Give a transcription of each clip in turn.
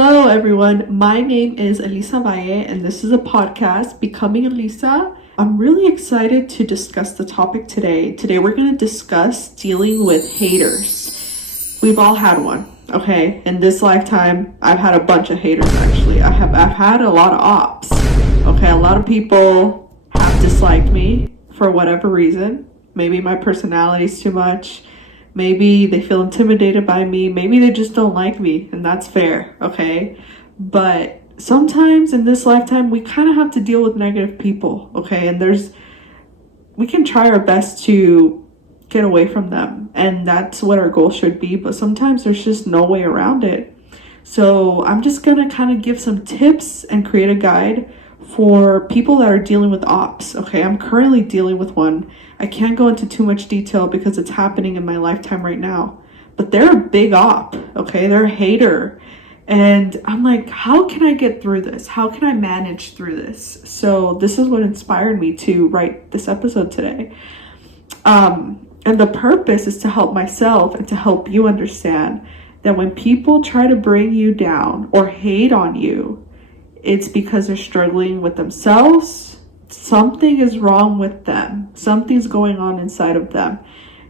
Hello, everyone. My name is Elisa Valle, and this is a podcast, Becoming Elisa. I'm really excited to discuss the topic today. Today, we're going to discuss dealing with haters. We've all had one, okay? In this lifetime, I've had a bunch of haters, actually. I've had a lot of ops, okay? A lot of people have disliked me for whatever reason. Maybe my personality is too much. Maybe they feel intimidated by me. Maybe they just don't like me, and that's fair, okay? But sometimes in this lifetime, we kind of have to deal with negative people, okay? And we can try our best to get away from them, and that's what our goal should be, but sometimes there's just no way around it. So I'm just gonna kind of give some tips and create a guide for people that are dealing with ops, okay? I'm currently dealing with one. I can't go into too much detail because it's happening in my lifetime right now. But they're a big op, okay? They're a hater. And I'm like, how can I get through this? How can I manage through this? So this is what inspired me to write this episode today. And the purpose is to help myself and to help you understand that when people try to bring you down or hate on you, it's because they're struggling with themselves. Something is wrong with them. Something's going on inside of them.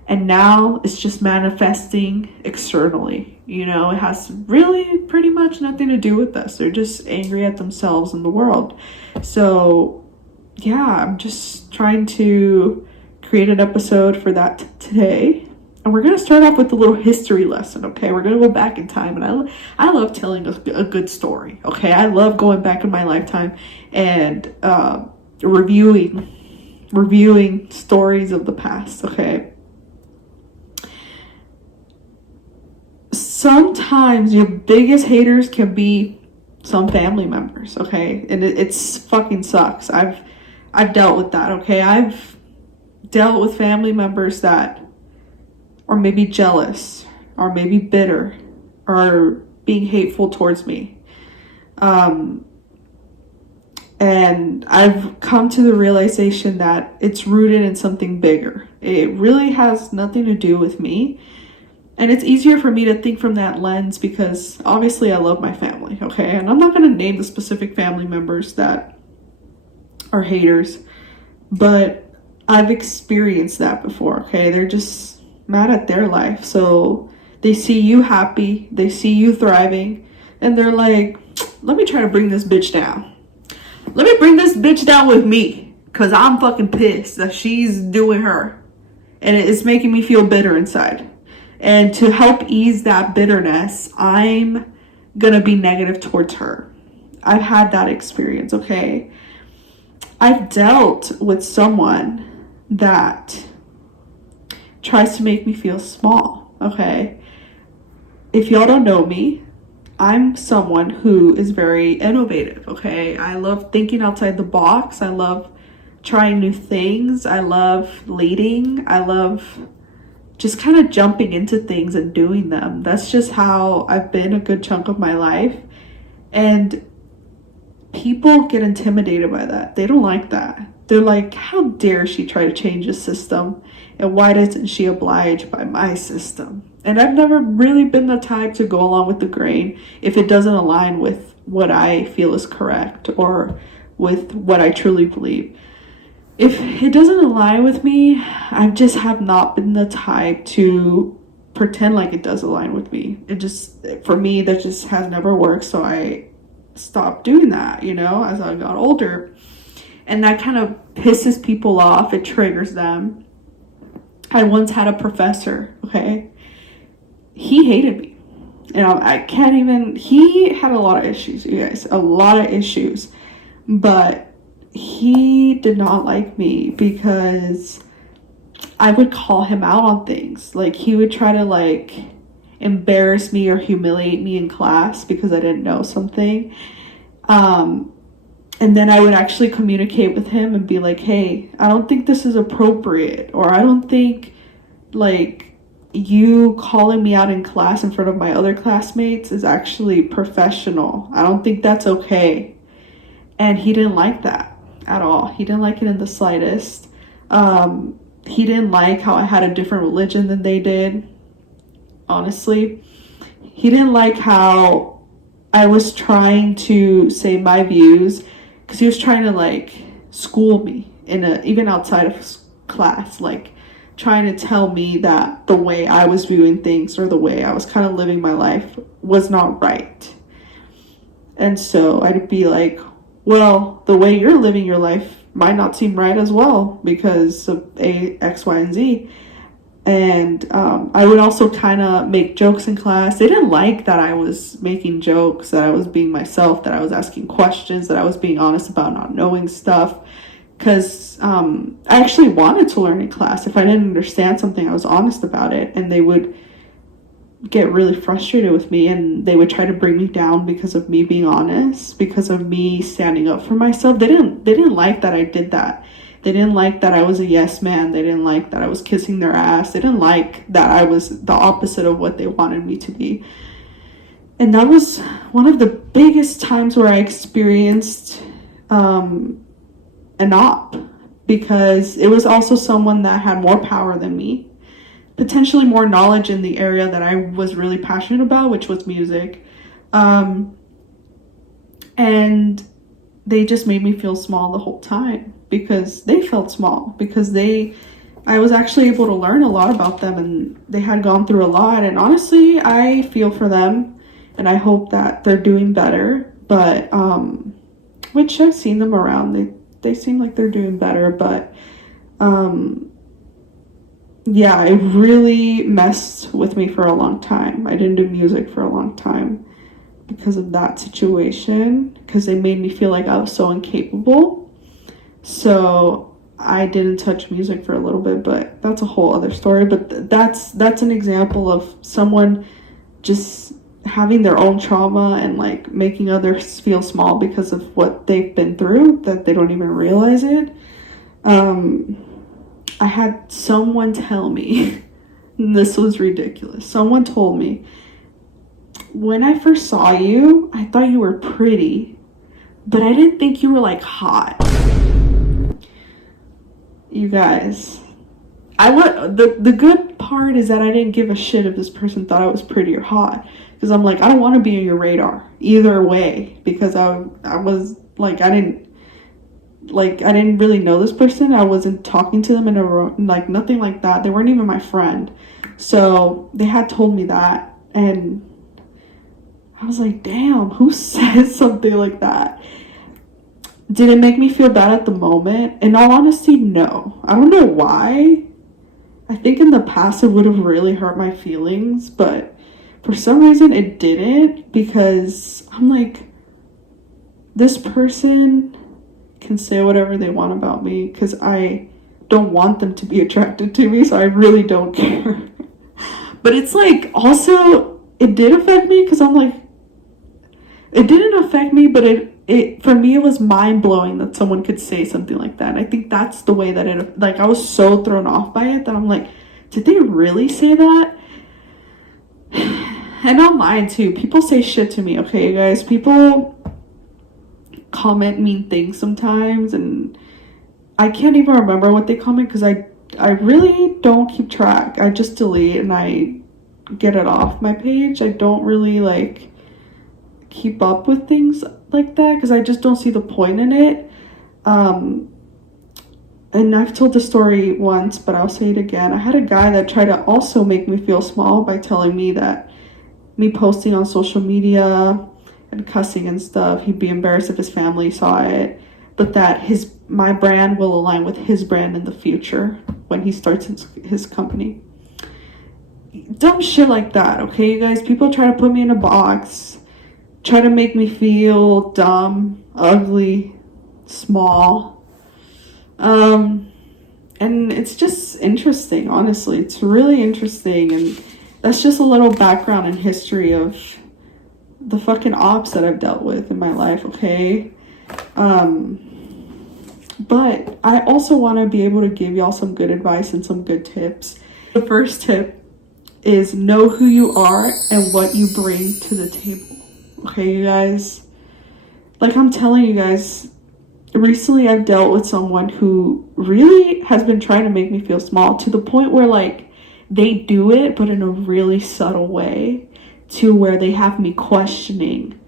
And now it's just manifesting externally. You know, it has really pretty much nothing to do with us. They're just angry at themselves and the world. So, yeah, I'm just trying to create an episode for that today. And we're going to start off with a little history lesson, okay? We're going to go back in time. And I love telling a good story, okay? I love going back in my lifetime and reviewing stories of the past, okay? Sometimes your biggest haters can be some family members, okay? And it's fucking sucks. I've dealt with that, okay? I've dealt with family members that or maybe jealous, or maybe bitter, or being hateful towards me. And I've come to the realization that it's rooted in something bigger. It really has nothing to do with me. And it's easier for me to think from that lens because obviously I love my family, okay? And I'm not going to name the specific family members that are haters, but I've experienced that before, okay? They're just mad at their life. So they see you happy, they see you thriving, and they're like, let me try to bring this bitch down. Let me bring this bitch down with me, because I'm fucking pissed that she's doing her. And it's making me feel bitter inside. And to help ease that bitterness, I'm gonna be negative towards her. I've had that experience, okay? I've dealt with someone that tries to make me feel small, okay? If y'all don't know me, I'm someone who is very innovative, okay? I love thinking outside the box. I love trying new things. I love leading. I love just kind of jumping into things and doing them. That's just how I've been a good chunk of my life. And people get intimidated by that. They don't like that. They're like, how dare she try to change the system? And why doesn't she oblige by my system? And I've never really been the type to go along with the grain if it doesn't align with what I feel is correct or with what I truly believe. If it doesn't align with me, I just have not been the type to pretend like it does align with me. It just, for me, that just has never worked. So I stopped doing that, you know, as I got older. And that kind of pisses people off. It triggers them. I once had a professor, okay? He hated me. You know, he had a lot of issues, you guys. A lot of issues. But he did not like me because I would call him out on things. Like, he would try to, like, embarrass me or humiliate me in class because I didn't know something. And then I would actually communicate with him and be like, hey, I don't think this is appropriate. Or I don't think, like, you calling me out in class in front of my other classmates is actually professional. I don't think that's okay. And he didn't like that at all. He didn't like it in the slightest. He didn't like how I had a different religion than they did. Honestly, he didn't like how I was trying to say my views because he was trying to like school me even outside of class, like trying to tell me that the way I was viewing things or the way I was kind of living my life was not right. And so I'd be like, well, the way you're living your life might not seem right as well because of X, Y, and Z. And I would also kind of make jokes in class. They didn't like that I was making jokes, that I was being myself, that I was asking questions, that I was being honest about not knowing stuff. Because I actually wanted to learn in class. If I didn't understand something, I was honest about it. And they would get really frustrated with me, and they would try to bring me down because of me being honest, because of me standing up for myself. They didn't like that I did that. They didn't like that I was a yes man. They didn't like that I was kissing their ass. They didn't like that I was the opposite of what they wanted me to be. And that was one of the biggest times where I experienced an op, because it was also someone that had more power than me, potentially more knowledge in the area that I was really passionate about, which was music. And they just made me feel small the whole time, because they felt small, because I was actually able to learn a lot about them, and they had gone through a lot. And honestly, I feel for them, and I hope that they're doing better. But which I've seen them around, they seem like they're doing better. But yeah, it really messed with me for a long time. I didn't do music for a long time because of that situation, because they made me feel like I was so incapable. So I didn't touch music for a little bit, but that's a whole other story. But that's an example of someone just having their own trauma and like making others feel small because of what they've been through, that they don't even realize it. I had someone tell me, and this was ridiculous. Someone told me, when I first saw you, I thought you were pretty, but I didn't think you were like hot. You guys, the good part is that I didn't give a shit if this person thought I was pretty or hot, because I'm like, I don't want to be on your radar either way, because I was like, I didn't really know this person. I wasn't talking to them in a like nothing like that. They weren't even my friend. So they had told me that, and I was like, damn, who says something like that? Did it make me feel bad at the moment? In all honesty, no. I don't know why. I think in the past it would have really hurt my feelings, but for some reason it didn't, because I'm like, this person can say whatever they want about me, because I don't want them to be attracted to me, so I really don't care. But it's like, also, it did affect me, because I'm like, it didn't affect me, but it for me, it was mind-blowing that someone could say something like that. And I think that's the way that it, like, I was so thrown off by it that I'm like, did they really say that? And online too, people say shit to me, okay, you guys? People comment mean things sometimes, and I can't even remember what they comment, because I really don't keep track. I just delete and I get it off my page. I don't really like keep up with things like that, because I just don't see the point in it. And I've told the story once, but I'll say it again. I had a guy that tried to also make me feel small by telling me that me posting on social media and cussing and stuff, he'd be embarrassed if his family saw it, but that my brand will align with his brand in the future when he starts his company. Dumb shit like that, okay, you guys? People try to put me in a box, try to make me feel dumb, ugly, small. And it's just interesting, honestly. It's really interesting, and that's just a little background and history of the fucking ops that I've dealt with in my life, okay? But I also want to be able to give y'all some good advice and some good tips. The first tip is know who you are and what you bring to the table. Okay, you guys? Like I'm telling you guys, recently I've dealt with someone who really has been trying to make me feel small, to the point where like they do it, but in a really subtle way, to where they have me questioning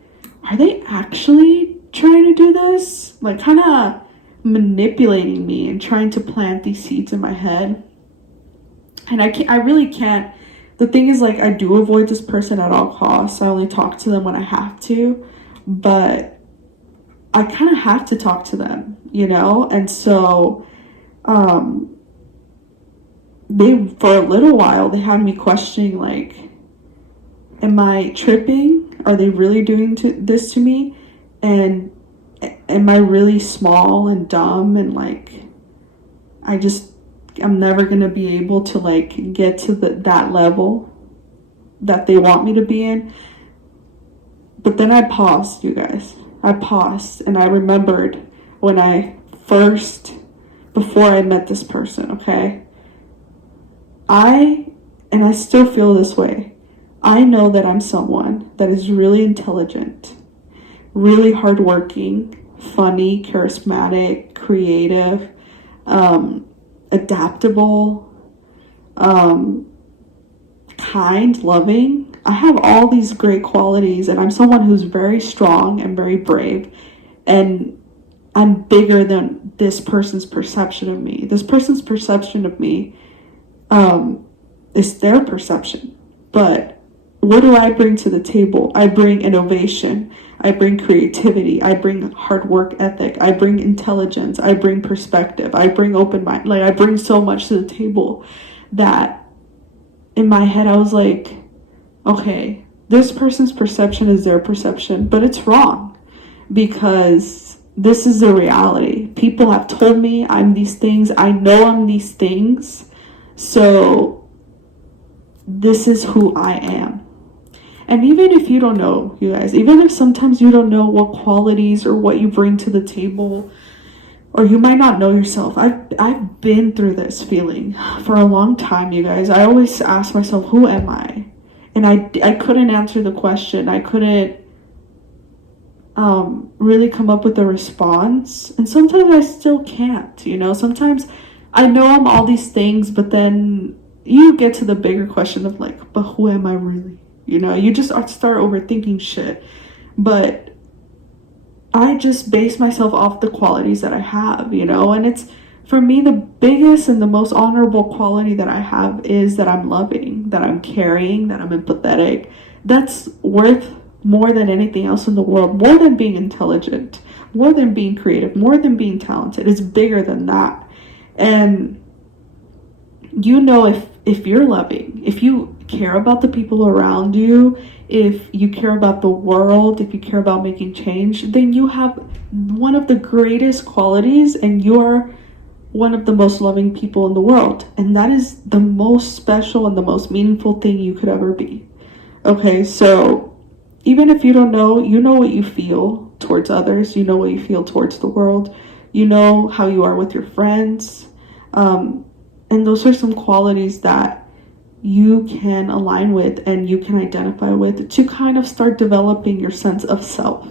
are they actually trying to do this? Like, kind of manipulating me and trying to plant these seeds in my head. And I really can't. The thing is, like, I do avoid this person at all costs. I only talk to them when I have to, but I kind of have to talk to them, you know? And so, for a little while, they had me questioning, like, am I tripping? Are they really doing this to me? And am I really small and dumb? And, like, I'm never going to be able to, like, get to that level that they want me to be in. But then I paused, you guys. I paused, and I remembered when before I met this person, okay? And I still feel this way. I know that I'm someone that is really intelligent, really hardworking, funny, charismatic, creative, adaptable, kind, loving. I have all these great qualities, and I'm someone who's very strong and very brave, and I'm bigger than this person's perception of me. This person's perception of me is their perception. But what do I bring to the table? I bring innovation. I bring creativity. I bring hard work ethic. I bring intelligence. I bring perspective. I bring open mind. Like, I bring so much to the table that in my head I was like, okay, this person's perception is their perception, but it's wrong, because this is the reality. People have told me I'm these things. I know I'm these things. So this is who I am. And even if you don't know, you guys, even if sometimes you don't know what qualities or what you bring to the table, or you might not know yourself. I've been through this feeling for a long time, you guys. I always ask myself, who am I? And I couldn't answer the question. I couldn't really come up with a response. And sometimes I still can't, you know. Sometimes I know I'm all these things, but then you get to the bigger question of, like, but who am I really? You know, you just start overthinking shit. But I just base myself off the qualities that I have, you know. And it's, for me, the biggest and the most honorable quality that I have is that I'm loving, that I'm caring, that I'm empathetic. That's worth more than anything else in the world, more than being intelligent, more than being creative, more than being talented. It's bigger than that. And you know, if you're loving, if you care about the people around you, if you care about the world, if you care about making change, then you have one of the greatest qualities, and you're one of the most loving people in the world. And that is the most special and the most meaningful thing you could ever be. Okay, so even if you don't know, you know what you feel towards others, you know what you feel towards the world, you know how you are with your friends, and those are some qualities that you can align with and you can identify with to kind of start developing your sense of self.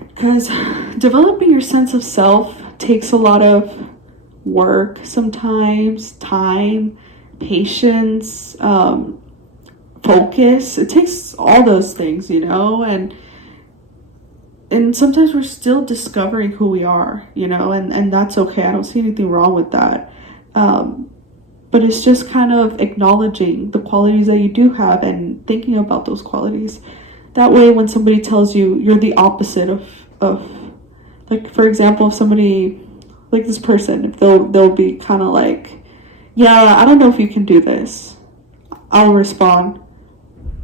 Because developing your sense of self takes a lot of work sometimes, time, patience, focus. It takes all those things, you know, and sometimes we're still discovering who we are, you know, and that's okay. I don't see anything wrong with that. But it's just kind of acknowledging the qualities that you do have and thinking about those qualities. That way, when somebody tells you you're the opposite of like, for example, if somebody, like this person, if they'll be kind of like, yeah, I don't know if you can do this, I'll respond,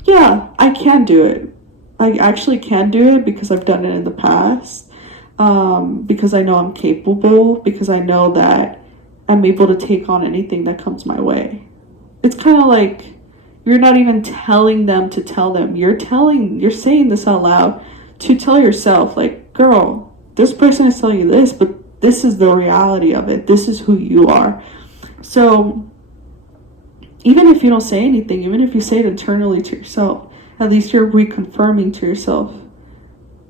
yeah, I can do it. I actually can do it because I've done it in the past, because I know I'm capable, because I know that I'm able to take on anything that comes my way. It's kind of like you're not even telling them to tell them. You're saying this out loud to tell yourself, like, girl, this person is telling you this, but this is the reality of it. This is who you are. So even if you don't say anything, even if you say it internally to yourself, at least you're reconfirming to yourself,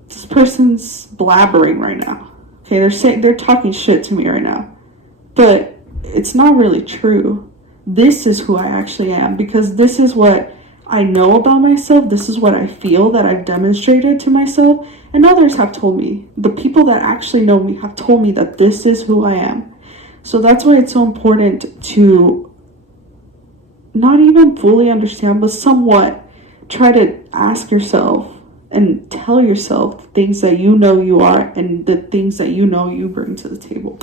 this person's blabbering right now. Okay, they're talking shit to me right now. But it's not really true. This is who I actually am, because this is what I know about myself. This is what I feel that I've demonstrated to myself. And others have told me, the people that actually know me have told me that this is who I am. So that's why it's so important to not even fully understand, but somewhat try to ask yourself and tell yourself the things that you know you are and the things that you know you bring to the table.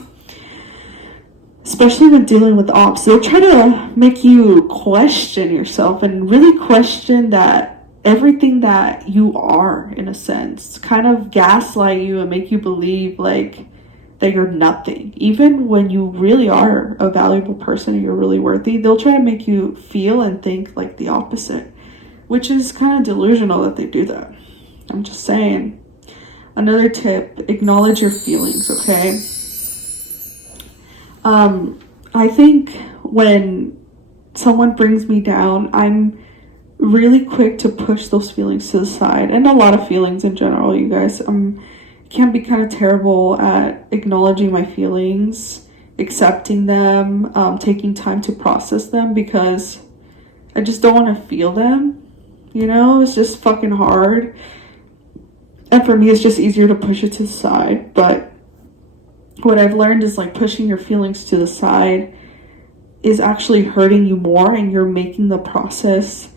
Especially when dealing with ops, they'll try to make you question yourself and really question that everything that you are, in a sense, kind of gaslight you and make you believe like that you're nothing. Even when you really are a valuable person and you're really worthy, they'll try to make you feel and think like the opposite, which is kind of delusional that they do that. I'm just saying. Another tip, acknowledge your feelings, okay? I think when someone brings me down, I'm really quick to push those feelings to the side, and a lot of feelings in general, you guys. Can be kind of terrible at acknowledging my feelings, accepting them, taking time to process them, because I just don't want to feel them. You know, it's just fucking hard. And for me, it's just easier to push it to the side. But what I've learned is like pushing your feelings to the side is actually hurting you more, and you're making the process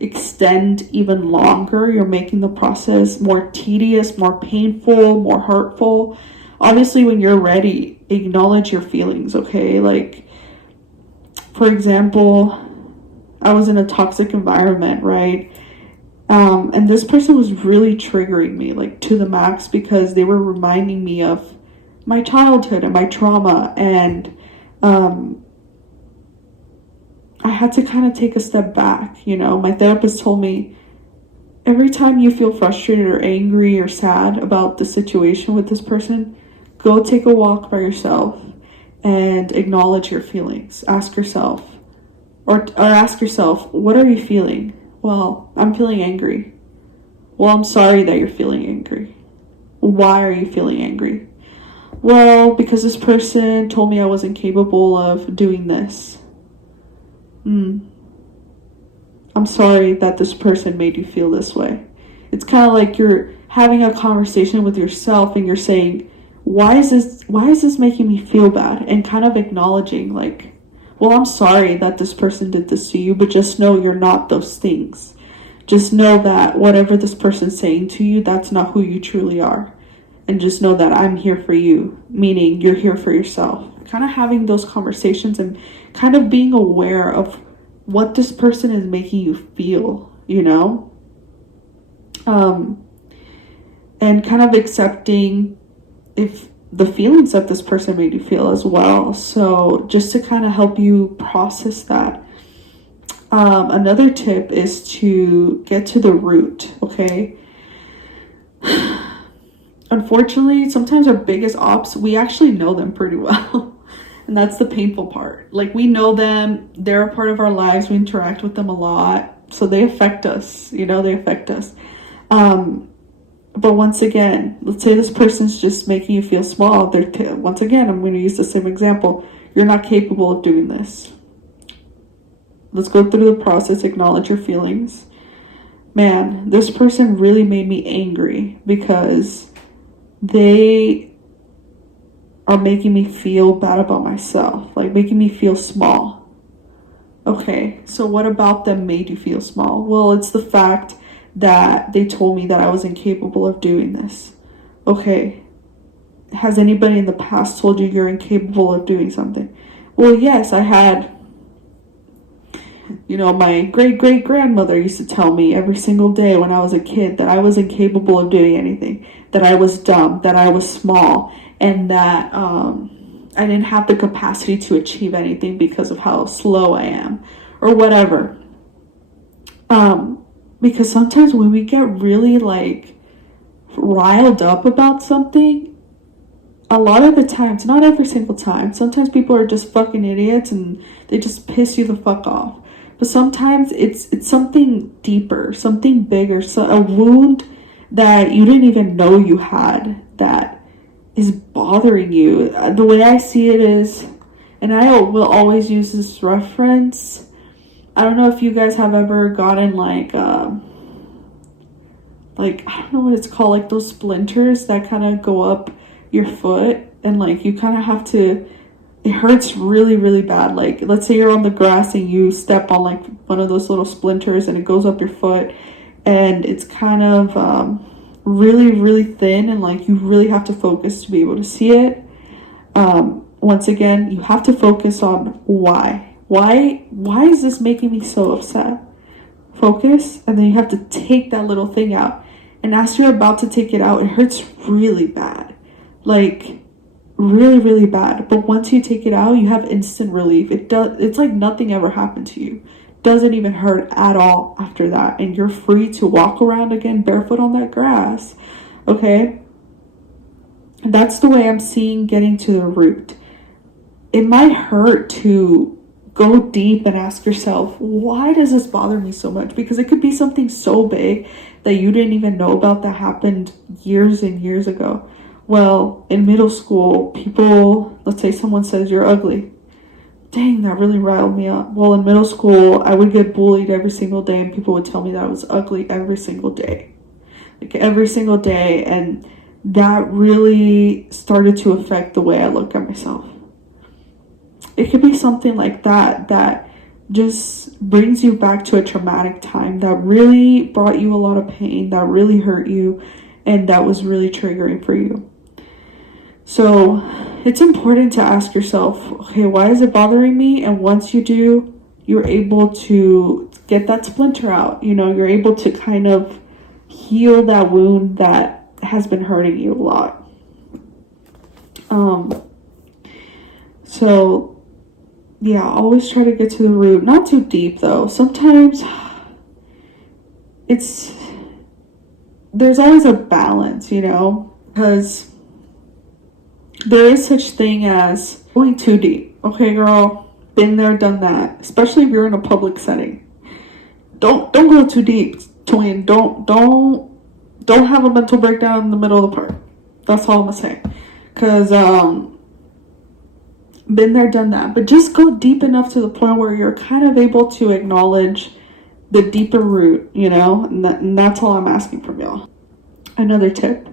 extend even longer. You're making the process more tedious, more painful, more hurtful. Obviously, when you're ready, acknowledge your feelings, okay? Like, for example, I was in a toxic environment, right? And this person was really triggering me, like, to the max, because they were reminding me of my childhood and my trauma, and I had to kind of take a step back. You know, my therapist told me, every time you feel frustrated or angry or sad about the situation with this person, go take a walk by yourself and acknowledge your feelings. Ask yourself, or ask yourself, what are you feeling? Well, I'm feeling angry. Well, I'm sorry that you're feeling angry. Why are you feeling angry? Well, because this person told me I wasn't capable of doing this. I'm sorry that this person made you feel this way. It's kind of like you're having a conversation with yourself and you're saying, why is this making me feel bad? And kind of acknowledging like, well, I'm sorry that this person did this to you, but just know you're not those things. Just know that whatever this person's saying to you, that's not who you truly are. And just know that I'm here for you, meaning you're here for yourself. Kind of having those conversations and kind of being aware of what this person is making you feel, you know? And kind of accepting if the feelings that this person made you feel as well. So just to kind of help you process that. Another tip is to get to the root, okay? Unfortunately, sometimes our biggest ops, we actually know them pretty well. And that's the painful part. Like, we know them, they're a part of our lives, we interact with them a lot. So they affect us, you know, they affect us. But once again, let's say this person's just making you feel small. Once again, I'm going to use the same example. You're not capable of doing this. Let's go through the process, acknowledge your feelings. Man, this person really made me angry because they are making me feel bad about myself, like making me feel small. Okay, so what about them made you feel small? Well, it's the fact that they told me that I was incapable of doing this. Okay, has anybody in the past told you you're incapable of doing something? Well, yes, I had. You know, my great-great-grandmother used to tell me every single day when I was a kid that I was incapable of doing anything, that I was dumb, that I was small, and that I didn't have the capacity to achieve anything because of how slow I am, or whatever. Because sometimes when we get really, like, riled up about something, a lot of the times, not every single time, sometimes people are just fucking idiots and they just piss you the fuck off. But sometimes it's something deeper, something bigger, so a wound that you didn't even know you had that is bothering you. The way I see it is, and I will always use this reference, I don't know if you guys have ever gotten I don't know what it's called, like those splinters that kind of go up your foot, and like you kind of have to, it hurts really, really bad. Like, let's say you're on the grass and you step on like one of those little splinters and it goes up your foot, and it's kind of really, really thin, and like you really have to focus to be able to see it. Once again, you have to focus on why is this making me so upset? Focus, and then you have to take that little thing out, and as you're about to take it out, it hurts really bad, like really, really bad. But once you take it out, you have instant relief. It's like nothing ever happened to you. Doesn't even hurt at all after that, and you're free to walk around again barefoot on that grass. Okay, that's the way I'm seeing getting to the root. It might hurt to go deep and ask yourself, why does this bother me so much? Because it could be something so big that you didn't even know about that happened years and years ago. Well, in middle school, people, let's say someone says you're ugly. Dang, that really riled me up. Well, in middle school, I would get bullied every single day, and people would tell me that I was ugly every single day. Like every single day, and that really started to affect the way I look at myself. It could be something like that just brings you back to a traumatic time that really brought you a lot of pain, that really hurt you, and that was really triggering for you. So it's important to ask yourself, okay, why is it bothering me? And once you do, you're able to get that splinter out. You know, you're able to kind of heal that wound that has been hurting you a lot. So yeah, always try to get to the root. Not too deep though. Sometimes there's always a balance, you know, because there is such thing as going too deep. Okay, girl, been there, done that. Especially if you're in a public setting. Don't go too deep, twin. Don't have a mental breakdown in the middle of the park. That's all I'm gonna say. Because been there, done that. But just go deep enough to the point where you're kind of able to acknowledge the deeper root, you know, and that's all I'm asking from y'all. Another tip: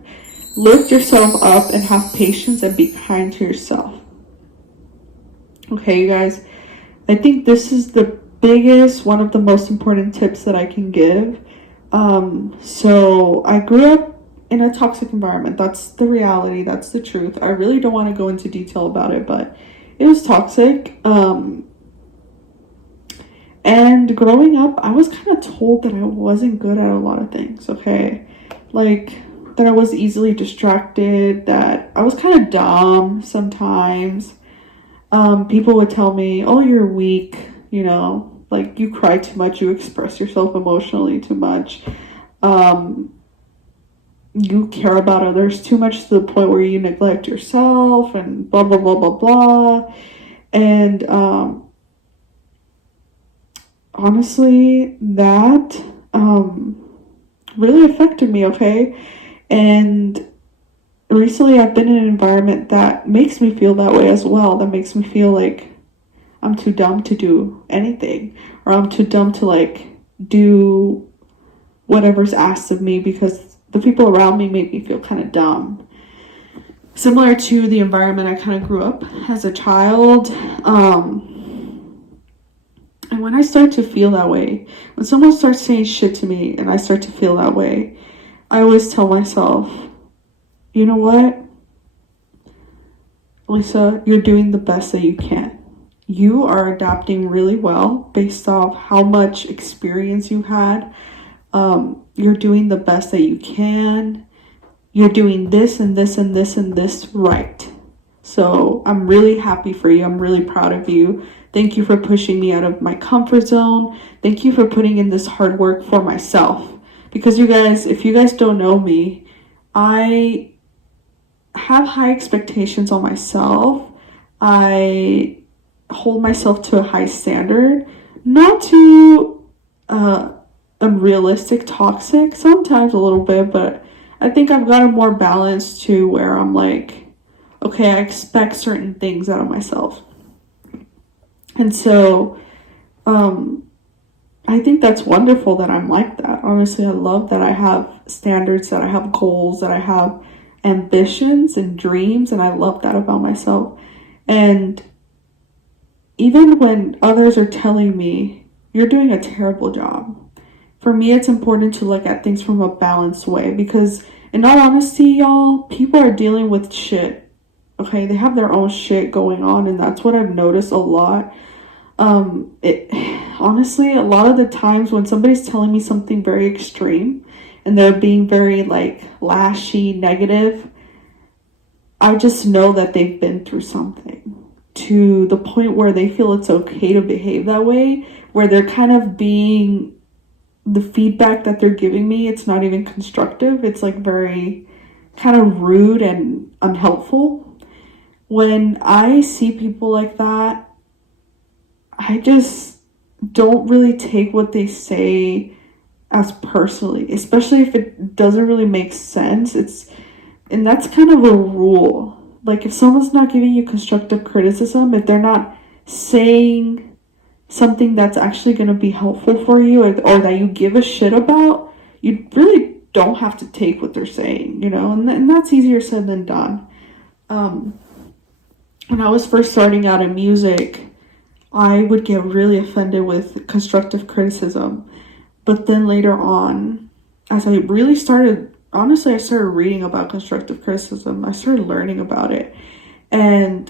lift yourself up and have patience and be kind to yourself. Okay, you guys, I think this is the biggest, one of the most important tips that I can give. So I grew up in a toxic environment. That's the reality. That's the truth. I really don't want to go into detail about it, but it was toxic. And growing up, I was kind of told that I wasn't good at a lot of things, okay? Like, that I was easily distracted, that I was kind of dumb sometimes. People would tell me, oh, you're weak, you know, like you cry too much, you express yourself emotionally too much. You care about others too much to the point where you neglect yourself, and blah, blah, blah, blah, blah. And honestly, that really affected me, okay? And recently I've been in an environment that makes me feel that way as well. That makes me feel like I'm too dumb to do anything, or I'm too dumb to like do whatever's asked of me, because the people around me make me feel kind of dumb. Similar to the environment I kind of grew up as a child. And when I start to feel that way, when someone starts saying shit to me and I start to feel that way, I always tell myself, you know what, Elisa, you're doing the best that you can. You are adapting really well based off how much experience you had. You're doing the best that you can. You're doing this and this and this and this right. So I'm really happy for you. I'm really proud of you. Thank you for pushing me out of my comfort zone. Thank you for putting in this hard work for myself. Because you guys, if you guys don't know me, I have high expectations on myself. I hold myself to a high standard. Not too unrealistic, toxic, sometimes a little bit, but I think I've got a more balance to where I'm like, okay, I expect certain things out of myself. And so I think that's wonderful that I'm like that. Honestly, I love that I have standards, that I have goals, that I have ambitions and dreams, and I love that about myself. And even when others are telling me, you're doing a terrible job, for me, it's important to look at things from a balanced way because, in all honesty, y'all, people are dealing with shit. Okay, they have their own shit going on, and that's what I've noticed a lot. It honestly, a lot of the times when somebody's telling me something very extreme and they're being very like lashy, negative, I just know that they've been through something to the point where they feel it's okay to behave that way, where they're kind of being the feedback that they're giving me, it's not even constructive. It's like very kind of rude and unhelpful. When I see people like that, I just don't really take what they say as personally, especially if it doesn't really make sense. And that's kind of a rule. Like if someone's not giving you constructive criticism, if they're not saying something that's actually going to be helpful for you or that you give a shit about, you really don't have to take what they're saying, and that's easier said than done. When I was first starting out in music, I would get really offended with constructive criticism. But then later on, as I really started, honestly, I started reading about constructive criticism. I started learning about it. And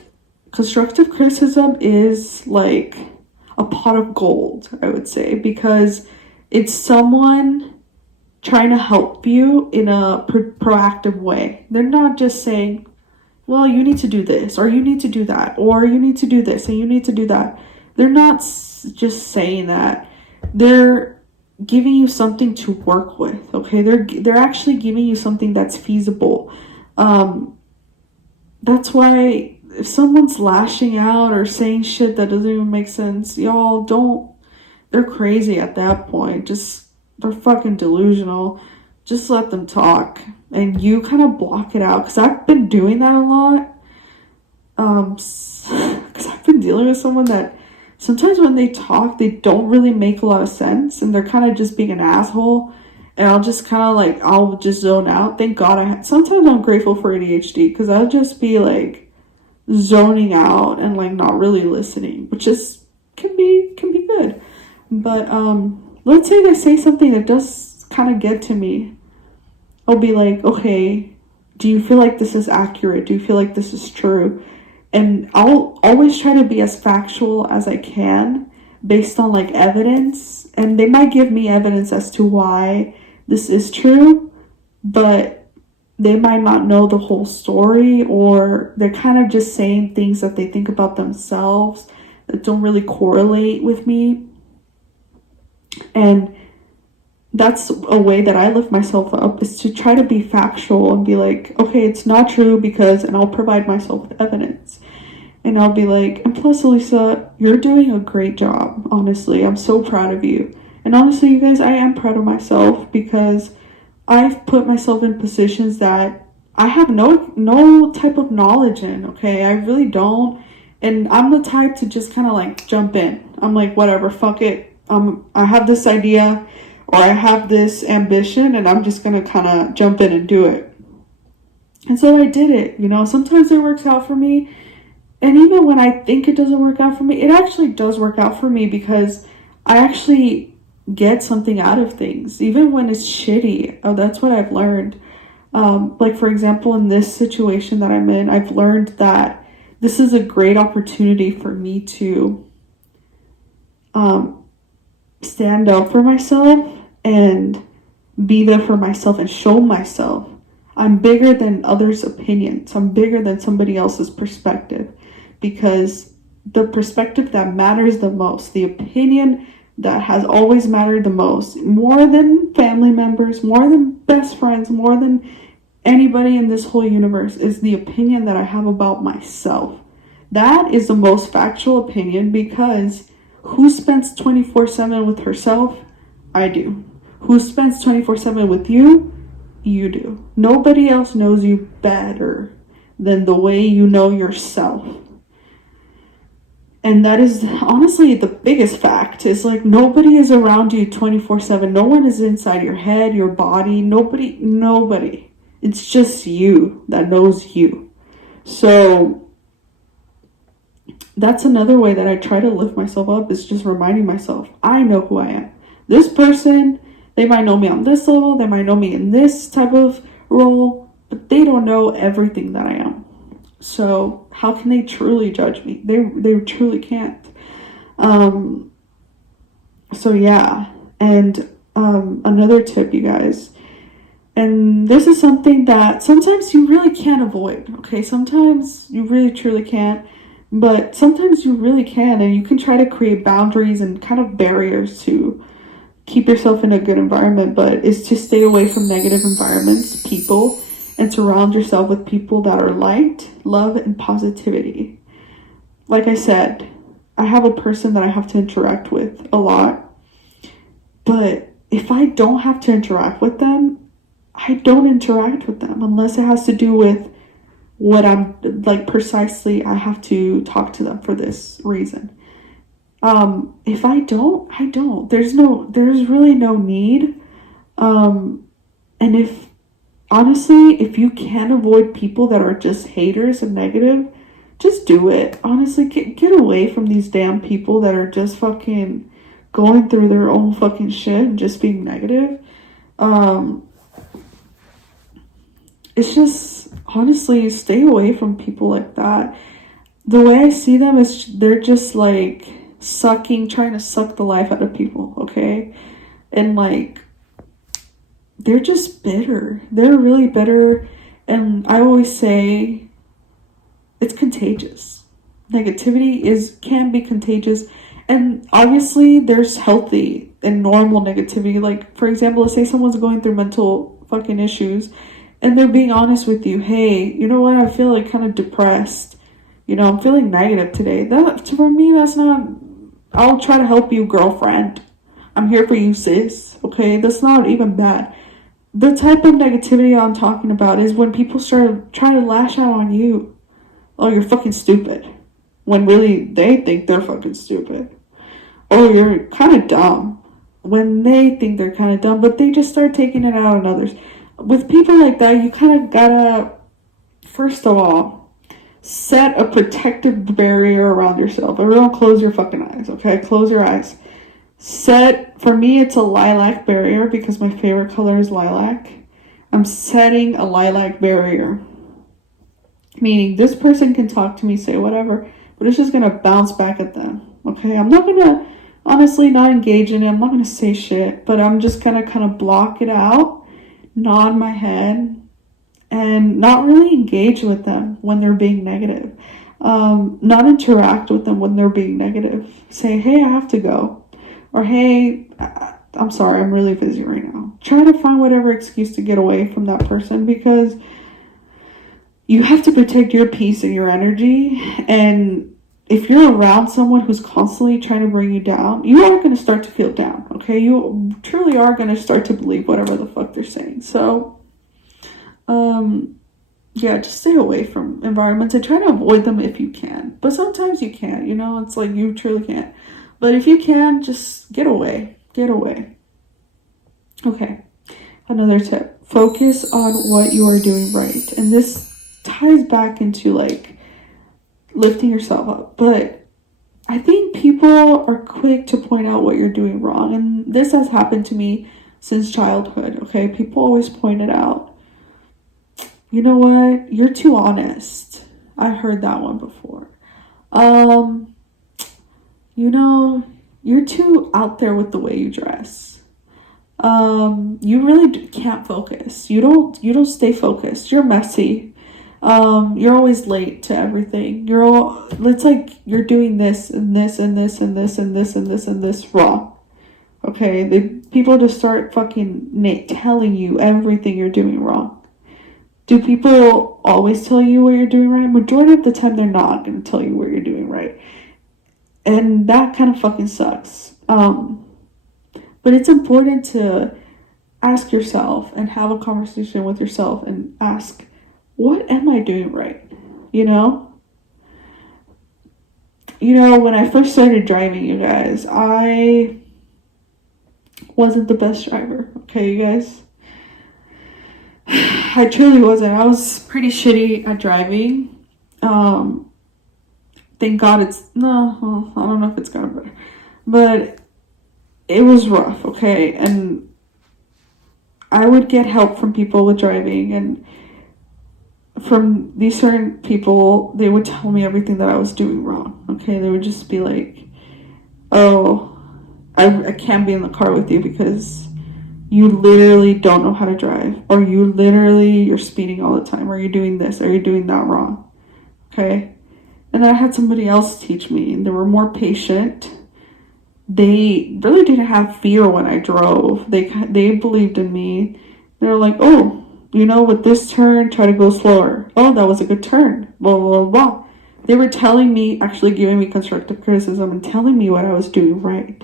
constructive criticism is like a pot of gold, I would say, because it's someone trying to help you in a proactive way. They're not just saying, well, you need to do this, or you need to do that, or you need to do this, and you need to do that. They're not just saying that. They're giving you something to work with, okay? They're actually giving you something that's feasible. That's why if someone's lashing out or saying shit that doesn't even make sense, y'all don't, they're crazy at that point. They're fucking delusional. Just let them talk. And you kind of block it out. Because I've been doing that a lot. Because I've been dealing with someone that sometimes when they talk, they don't really make a lot of sense. And they're kind of just being an asshole. And I'll just kind of like, I'll just zone out. Thank God sometimes I'm grateful for ADHD. Because I'll just be like zoning out and like not really listening. Which can be good. But let's say they say something that does kind of get to me. I'll be like, okay, do you feel like this is accurate? Do you feel like this is true? And I'll always try to be as factual as I can based on like evidence. And they might give me evidence as to why this is true, but they might not know the whole story, or they're kind of just saying things that they think about themselves that don't really correlate with me. And that's a way that I lift myself up, is to try to be factual and be like, okay, it's not true because, and I'll provide myself with evidence. And I'll be like, and plus, Elisa, you're doing a great job. Honestly, I'm so proud of you. And honestly, you guys, I am proud of myself because I've put myself in positions that I have no type of knowledge in, okay? I really don't. And I'm the type to just kind of like jump in. I'm like, whatever, fuck it. I have this idea, or I have this ambition, and I'm just going to kind of jump in and do it. And so I did it. Sometimes it works out for me. And even when I think it doesn't work out for me, it actually does work out for me because I actually get something out of things, even when it's shitty. Oh, that's what I've learned. Like, for example, in this situation that I'm in, I've learned that this is a great opportunity for me to stand up for myself and be there for myself and show myself I'm bigger than others' opinions. I'm bigger than somebody else's perspective, because the perspective that matters the most, the opinion that has always mattered the most, more than family members, more than best friends, more than anybody in this whole universe, is the opinion that I have about myself. That is the most factual opinion, because who spends 24/7 with herself? I do. Who spends 24/7 with you? You do. Nobody else knows you better than the way you know yourself. And that is honestly the biggest fact, is like nobody is around you 24/7. No one is inside your head, your body. Nobody. It's just you that knows you. So that's another way that I try to lift myself up, is just reminding myself, I know who I am. This person, they might know me on this level, they might know me in this type of role, but they don't know everything that I am. So how can they truly judge me? They truly can't. So yeah. And another tip, you guys, and this is something that sometimes you really can't avoid. Okay, sometimes you really truly can't, but sometimes you really can, and you can try to create boundaries and kind of barriers to keep yourself in a good environment. But it's to stay away from negative environments, people, and surround yourself with people that are light, love, and positivity. Like I said, I have a person that I have to interact with a lot, but if I don't have to interact with them, I don't interact with them unless it has to do with what I'm like, precisely I have to talk to them for this reason. If I don't. There's really no need. And if honestly, if you can avoid people that are just haters and negative, just do it. Honestly, get away from these damn people that are just fucking going through their own fucking shit and just being negative. It's just, honestly, stay away from people like that. The way I see them is they're just like trying to suck the life out of people, okay? And like, they're just bitter. They're really bitter. And I always say it's contagious. Negativity can be contagious. And obviously there's healthy and normal negativity. Like, for example, let's say someone's going through mental fucking issues and they're being honest with you. Hey, you know what? I feel like kind of depressed. I'm feeling negative today. That, for me, that's not, I'll try to help you, girlfriend. I'm here for you, sis. Okay? That's not even bad. The type of negativity I'm talking about is when people start trying to lash out on you. Oh, you're fucking stupid. When really they think they're fucking stupid. Oh, you're kind of dumb. When they think they're kind of dumb, but they just start taking it out on others. With people like that, you kind of gotta, first of all, set a protective barrier around yourself. Everyone close your fucking eyes, okay? Close your eyes. For me, it's a lilac barrier because my favorite color is lilac. I'm setting a lilac barrier. Meaning this person can talk to me, say whatever, but it's just going to bounce back at them, okay? I'm not going to, honestly, not engage in it. I'm not going to say shit, but I'm just going to kind of block it out, nod my head, and not really engage with them when they're being negative. Not interact with them when they're being negative. Say, hey, I have to go. Or, hey, I'm sorry, I'm really busy right now. Try to find whatever excuse to get away from that person, because you have to protect your peace and your energy. And if you're around someone who's constantly trying to bring you down, you are going to start to feel down, okay? You truly are going to start to believe whatever the fuck they're saying. So, yeah, just stay away from environments and try to avoid them if you can. But sometimes you can't, it's like you truly can't. But if you can, just get away. Get away. Okay, another tip. Focus on what you are doing right. And this ties back into like lifting yourself up. But I think people are quick to point out what you're doing wrong. And this has happened to me since childhood, okay? People always point it out. You know what? You're too honest. I heard that one before. You're too out there with the way you dress. You really can't focus. You don't stay focused. You're messy. You're always late to everything. It's like you're doing this and this and this and this and this and this and this wrong. Okay? People just start fucking telling you everything you're doing wrong. Do people always tell you what you're doing right? Majority of the time, they're not going to tell you what you're doing right. And that kind of fucking sucks. But it's important to ask yourself and have a conversation with yourself and ask, what am I doing right? You know, when I first started driving, you guys, I wasn't the best driver. Okay, you guys? I truly wasn't. I was pretty shitty at driving. Thank God it's, no, I don't know if it's gotten better. But it was rough, okay? And I would get help from people with driving, and from these certain people, they would tell me everything that I was doing wrong, okay? They would just be like, oh, I can't be in the car with you because you literally don't know how to drive, or you're speeding all the time, or you're doing this, or you're doing that wrong, okay? And then I had somebody else teach me, and they were more patient. They really didn't have fear when I drove. They believed in me. They're like, oh, you know, with this turn, try to go slower. Oh, that was a good turn. Blah, blah, blah. They were telling me, actually giving me constructive criticism and telling me what I was doing right.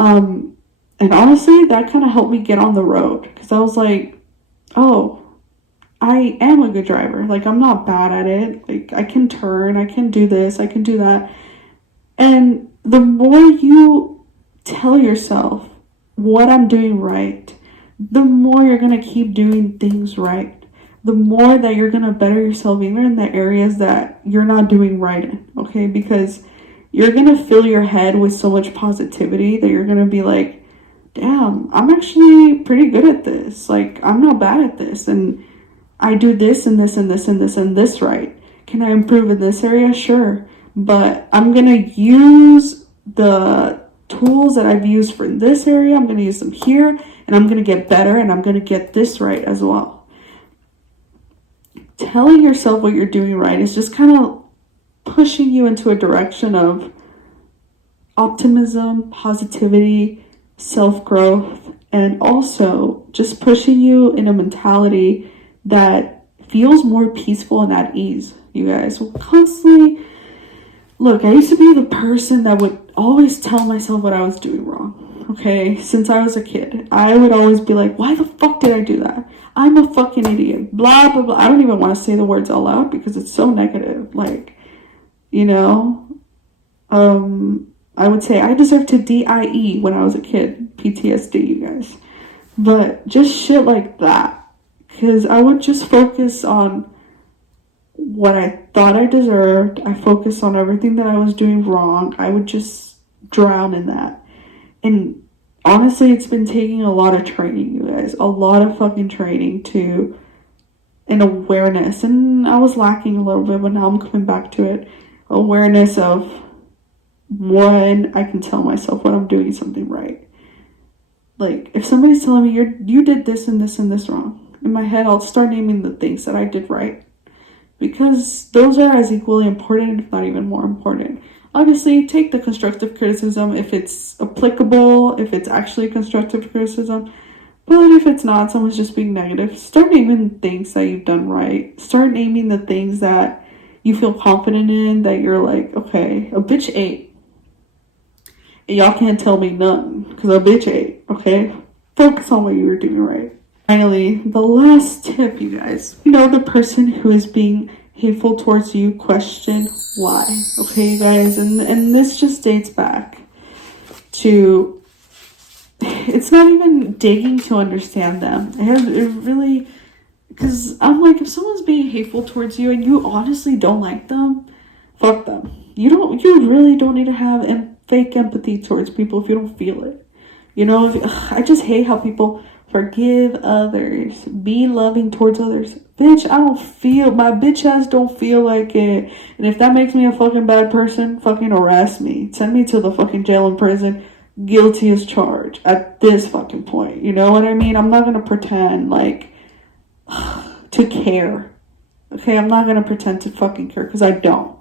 And honestly, that kind of helped me get on the road, because I was like, oh, I am a good driver. Like, I'm not bad at it. Like, I can turn, I can do this, I can do that. And the more you tell yourself what I'm doing right, the more you're going to keep doing things right. The more that you're going to better yourself even in the areas that you're not doing right in, okay? Because you're going to fill your head with so much positivity that you're going to be like, damn, I'm actually pretty good at this. Like, I'm not bad at this. And I do this and this and this and this and this right. Can I improve in this area? Sure. But I'm going to use the tools that I've used for this area. I'm going to use them here, and I'm going to get better, and I'm going to get this right as well. Telling yourself what you're doing right is just kind of pushing you into a direction of optimism, positivity, self-growth, and also just pushing you in a mentality that feels more peaceful and at ease. You guys will constantly, look, I used to be the person that would always tell myself what I was doing wrong, okay? Since I was a kid, I would always be like, why the fuck did I do that? I'm a fucking idiot, blah, blah, blah. I don't even want to say the words out loud because it's so negative. Like, you know, I would say I deserve to DIE when I was a kid. PTSD, you guys. But just shit like that. Because I would just focus on what I thought I deserved. I focused on everything that I was doing wrong. I would just drown in that. And honestly, it's been taking a lot of training, you guys. A lot of fucking training to an awareness. And I was lacking a little bit, but now I'm coming back to it. Awareness of when I can tell myself when I'm doing something right. Like, if somebody's telling me you did this and this and this wrong, in my head, I'll start naming the things that I did right. Because those are as equally important, if not even more important. Obviously, take the constructive criticism if it's applicable, if it's actually constructive criticism. But if it's not, someone's just being negative, start naming things that you've done right. Start naming the things that you feel confident in, that you're like, okay, a bitch ate. And y'all can't tell me nothing, because a bitch ate, okay? Focus on what you were doing right. Finally, the last tip, you guys. You know, the person who is being hateful towards you, question why. Okay, you guys? And this just dates back to, it's not even digging to understand them. It really, because I'm like, if someone's being hateful towards you and you honestly don't like them, fuck them. You really don't need to have fake empathy towards people if you don't feel it. You know, I just hate how people forgive others, be loving towards others. Bitch, I don't feel, my bitch ass don't feel like it. And if that makes me a fucking bad person, fucking arrest me. Send me to the fucking jail and prison, guilty as charged at this fucking point. You know what I mean? I'm not gonna pretend like to care. Okay, I'm not gonna pretend to fucking care, because I don't.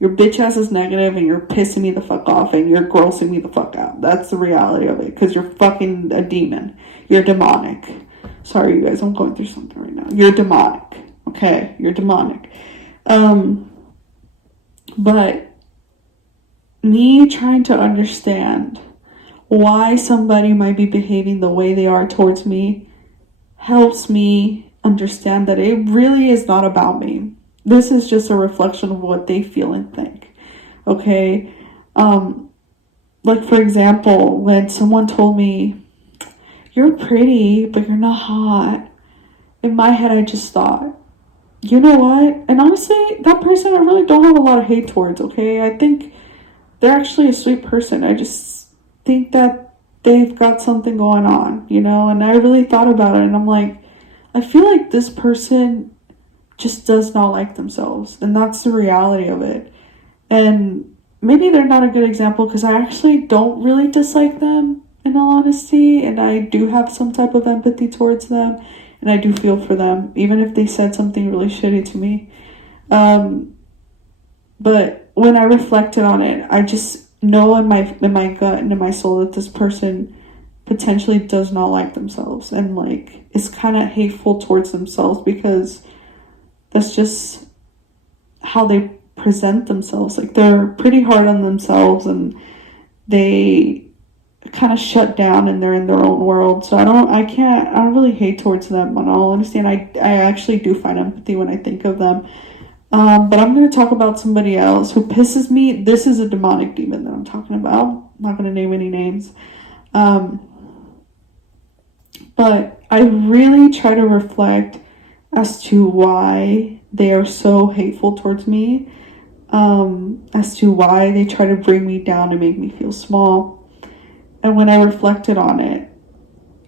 Your bitch ass is negative and you're pissing me the fuck off and you're grossing me the fuck out. That's the reality of it, because you're fucking a demon. You're demonic. Sorry, you guys, I'm going through something right now. You're demonic. Okay, you're demonic. But me trying to understand why somebody might be behaving the way they are towards me helps me understand that it really is not about me. This is just a reflection of what they feel and think. Okay. Like, for example, when someone told me, "You're pretty, but you're not hot," in my head, I just thought, you know what? And honestly, that person I really don't have a lot of hate towards, okay? I think they're actually a sweet person. I just think that they've got something going on, you know? And I really thought about it, and I'm like, I feel like this person just does not like themselves. And that's the reality of it. And maybe they're not a good example because I actually don't really dislike them, in all honesty. And I do have some type of empathy towards them. And I do feel for them, even if they said something really shitty to me. But when I reflected on it, I just know in my gut and in my soul that this person potentially does not like themselves and like is kind of hateful towards themselves because that's just how they present themselves. Like, they're pretty hard on themselves and they kind of shut down and they're in their own world. So I don't really hate towards them at all. Understand? I actually do find empathy when I think of them. But I'm going to talk about somebody else who pisses me. This is a demonic demon that I'm talking about. I'm not going to name any names. But I really try to reflect as to why they are so hateful towards me, as to why they try to bring me down and make me feel small. And when I reflected on it,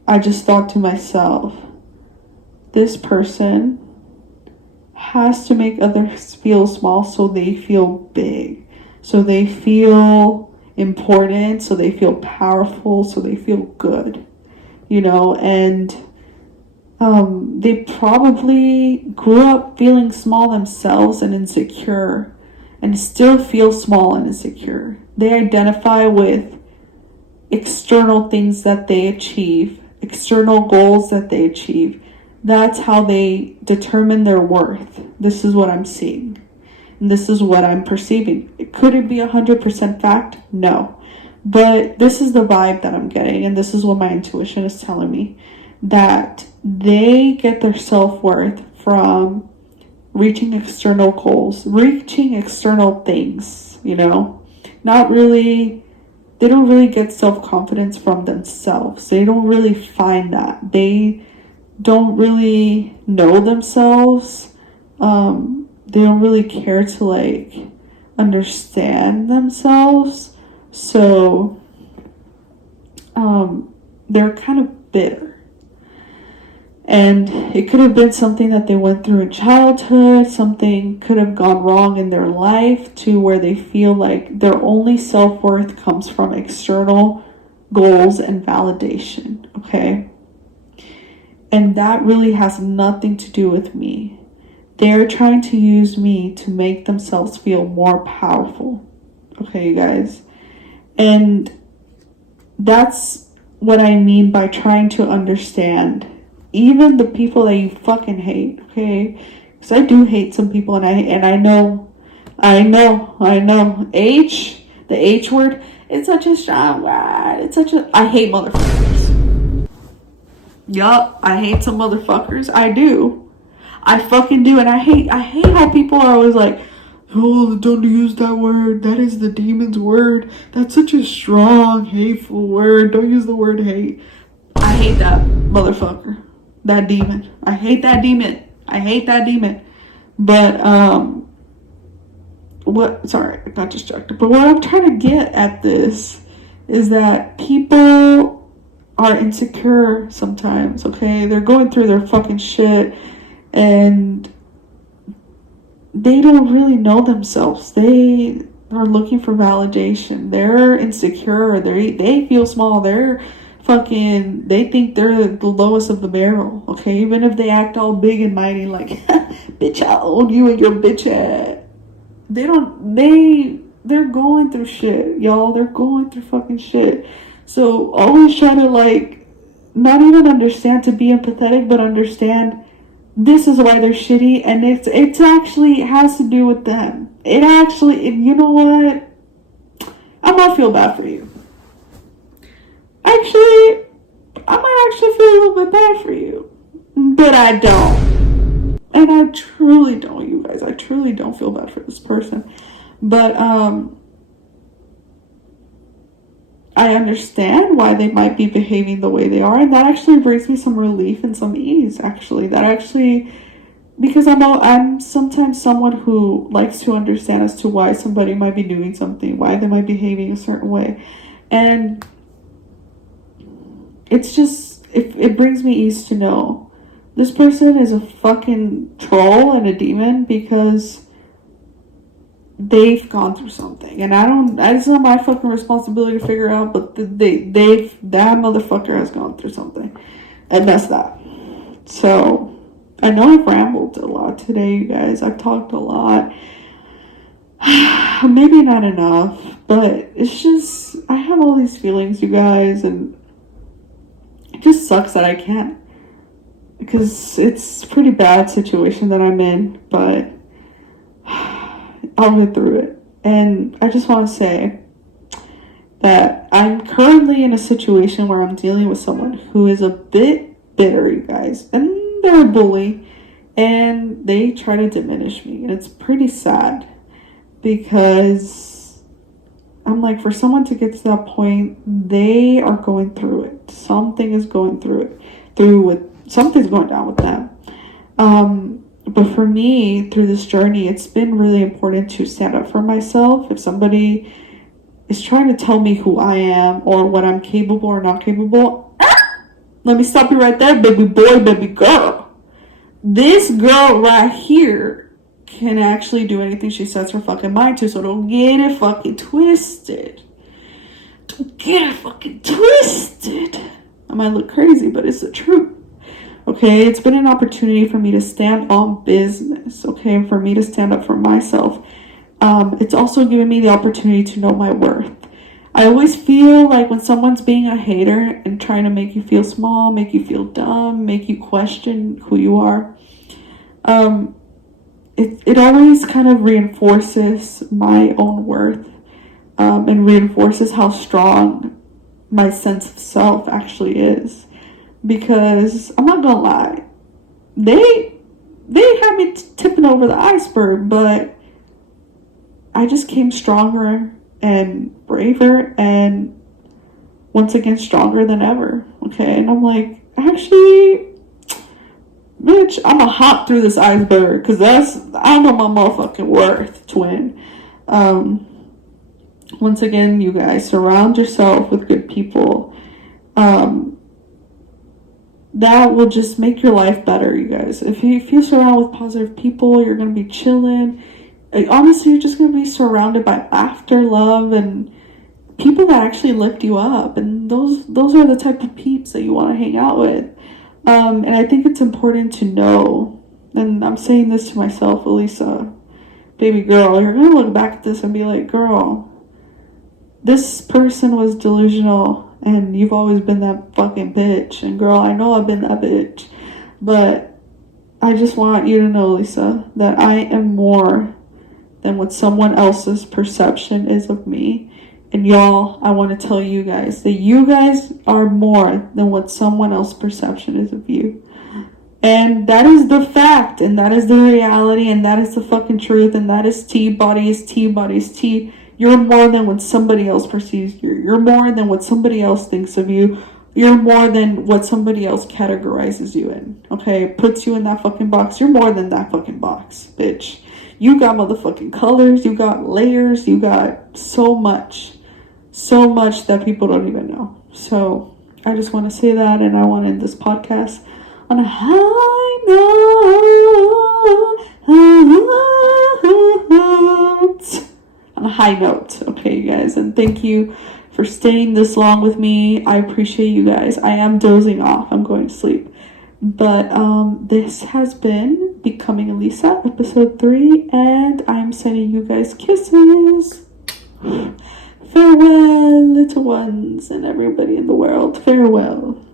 I just thought to myself, this person has to make others feel small so they feel big, so they feel important, so they feel powerful, so they feel good, you know. And they probably grew up feeling small themselves and insecure and still feel small and insecure. They identify with external things that they achieve, external goals that they achieve. That's how they determine their worth. This is what I'm seeing. And this is what I'm perceiving. Could it be 100% fact? No. But this is the vibe that I'm getting, and this is what my intuition is telling me. That they get their self-worth from reaching external goals, reaching external things, you know? They don't really get self-confidence from themselves. They don't really find that. They don't really know themselves. They don't really care to like understand themselves. So they're kind of bitter. And it could have been something that they went through in childhood. Something could have gone wrong in their life to where they feel like their only self-worth comes from external goals and validation, okay? And that really has nothing to do with me. They're trying to use me to make themselves feel more powerful, okay, you guys? And that's what I mean by trying to understand even the people that you fucking hate, okay? Because I do hate some people, and I know, the H word, it's such a strong word. I hate motherfuckers. Yup, I hate some motherfuckers. I do. I fucking do, and I hate how people are always like, oh, don't use that word. That is the demon's word. That's such a strong, hateful word. Don't use the word hate. I hate that motherfucker. That demon. I hate that demon. But, sorry, I got distracted. But what I'm trying to get at this is that people are insecure sometimes, okay? They're going through their fucking shit and they don't really know themselves. They are looking for validation. They're insecure. They feel small. They think they're the lowest of the barrel, okay? Even if they act all big and mighty like, bitch, I own you and your bitch ass. They're going through shit, y'all. They're going through fucking shit. So always try to like, not even understand to be empathetic, but understand this is why they're shitty, and it's actually has to do with them. You know what? I'm gonna feel bad for you. Actually, I might actually feel a little bit bad for you. But I don't. And I truly don't, you guys. I truly don't feel bad for this person. But, I understand why they might be behaving the way they are, and that actually brings me some relief and some ease, actually. That actually, because I'm sometimes someone who likes to understand as to why somebody might be doing something, why they might be behaving a certain way. And it's just, it brings me ease to know this person is a fucking troll and a demon because they've gone through something, and it's not my fucking responsibility to figure out, but that motherfucker has gone through something, and that's that. So I know I've rambled a lot today, you guys. I've talked a lot. Maybe not enough, but it's just, I have all these feelings, you guys, and it just sucks that I can't, because it's a pretty bad situation that I'm in, but I'll get through it. And I just want to say that I'm currently in a situation where I'm dealing with someone who is a bit bitter, you guys, and they're a bully, and they try to diminish me, and it's pretty sad, because I'm like, for someone to get to that point, they are going through it. Something is going something's going down with them. But for me, through this journey, it's been really important to stand up for myself. If somebody is trying to tell me who I am or what I'm capable or not capable, let me stop you right there, baby boy, baby girl. This girl right here can actually do anything she sets her fucking mind to, so don't get it fucking twisted. Don't get it fucking twisted. I might look crazy, but it's the truth. Okay, it's been an opportunity for me to stand on business, okay, for me to stand up for myself. It's also given me the opportunity to know my worth. I always feel like when someone's being a hater and trying to make you feel small, make you feel dumb, make you question who you are, it always kind of reinforces my own worth, and reinforces how strong my sense of self actually is. Because I'm not gonna lie, they had me tipping over the iceberg, but I just came stronger and braver, and once again stronger than ever. Okay, and I'm like, actually, bitch, I'm gonna hop through this iceberg, because I know my motherfucking worth, twin. Once again, you guys, surround yourself with good people. That will just make your life better, you guys. If you surround with positive people, you're going to be chilling. Honestly, you're just going to be surrounded by laughter, love, and people that actually lift you up. And those are the type of peeps that you want to hang out with. And I think it's important to know, and I'm saying this to myself, Elisa, baby girl, you're going to look back at this and be like, girl, this person was delusional, and you've always been that fucking bitch. And girl, I know I've been that bitch, but I just want you to know, Lisa, that I am more than what someone else's perception is of me. And y'all, I want to tell you guys that you guys are more than what someone else's perception is of you. And that is the fact, and that is the reality, and that is the fucking truth, and that is tea. Body is tea, body is tea. You're more than what somebody else perceives you. You're more than what somebody else thinks of you. You're more than what somebody else categorizes you in. Okay? Puts you in that fucking box. You're more than that fucking box, bitch. You got motherfucking colors. You got layers. You got so much. So much that people don't even know. So I just want to say that, and I want to end this podcast on a high note. On a high note, okay, you guys, and thank you for staying this long with me. I appreciate you guys. I am dozing off. I'm going to sleep, but this has been Becoming Elisa, episode 3, and I am sending you guys kisses. Farewell, little ones, and everybody in the world. Farewell.